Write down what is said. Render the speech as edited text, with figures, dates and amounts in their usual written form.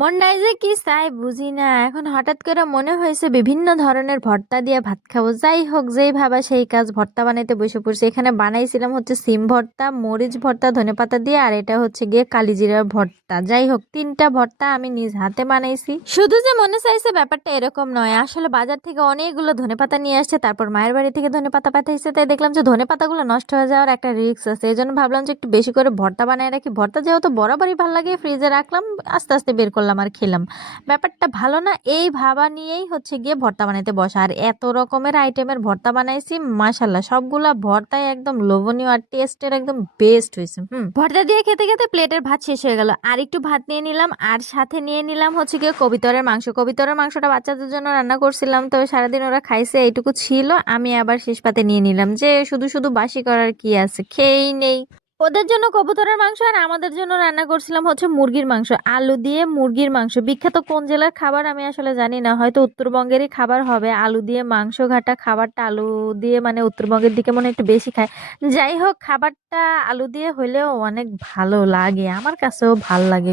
মনটায় যে কি চাই বুঝি না। এখন হঠাৎ করে মনে হয়েছে বিভিন্ন ধরনের ভর্তা দিয়ে ভাত খাবো। যাই হোক, যেই ভাবা সেই কাজ, ভর্তা বানাইতে বসে পড়ছি। এখানে বানাইছিলাম হচ্ছে সিম ভর্তা, মরিচ ভর্তা ধনেপাতা দিয়ে, আর এটা হচ্ছে গিয়ে কালিজিরার ভর্তা। যাই হোক, তিনটা ভর্তা আমি নিজ হাতে বানাইছি। শুধু যে মনে চাইছে ব্যাপারটা এরকম নয়, আসলে বাজার থেকে অনেকগুলো ধনেপাতা নিয়ে আসছে, তারপর মায়ের বাড়ি থেকে ধনেপাতা পাঠাইছে। তাই দেখলাম যে ধনেপাতাগুলো নষ্ট হয়ে যাওয়ার একটা রিস্ক আছে, এই জন্য ভাবলাম যে একটু বেশি করে ভর্তা বানায় রাখি। ভর্তা যেহেতু বরাবরই ভালো লাগে, ফ্রিজে রাখলাম, আস্তে আস্তে বের করলাম আর খেলাম। ব্যাপারটা ভালো না, এই ভাবা নিয়েই হচ্ছে গিয়ে ভর্তা বানাইতে বসা। আর এত রকমের আইটেমের ভর্তা বানাইছি, মাশাল্লাহ সবগুলা ভর্তাই একদম লোভনীয় আর টেস্টের একদম বেস্ট হয়েছে। ভর্তা দিয়ে খেতে খেতে প্লেটের ভাত শেষ হয়ে গেল। আর একটু ভাত নিয়ে নিলাম, আর সাথে নিয়ে নিলাম হচ্ছে গিয়ে কবিতরের মাংস। কবিতরের মাংসটা বাচ্চাদের জন্য রান্না করছিলাম, তো সারাদিন ওরা খাইছে, এইটুকু ছিল। আমি আবার শেষ পাতে নিয়ে নিলাম, যে শুধু শুধু বাসি করার কি আছে, খেয়েই নেই। ওদের জন্য কবুতরের মাংস আর আমাদের জন্য রান্না করছিলাম হচ্ছে মুরগির মাংস। আলু দিয়ে মুরগির মাংস। বিখ্যাত কোন জেলার খাবার আমি আসলে জানি না, হয়তো উত্তরবঙ্গেরই খাবার হবে। আলু দিয়ে মাংস ঘাটা খাবারটা, আলু দিয়ে মানে উত্তরবঙ্গের দিকে মনে হয় একটু বেশি খায়। যাই হোক, খাবারটা আলু দিয়ে হইলেও অনেক ভালো লাগে, আমার কাছেও ভাল লাগে।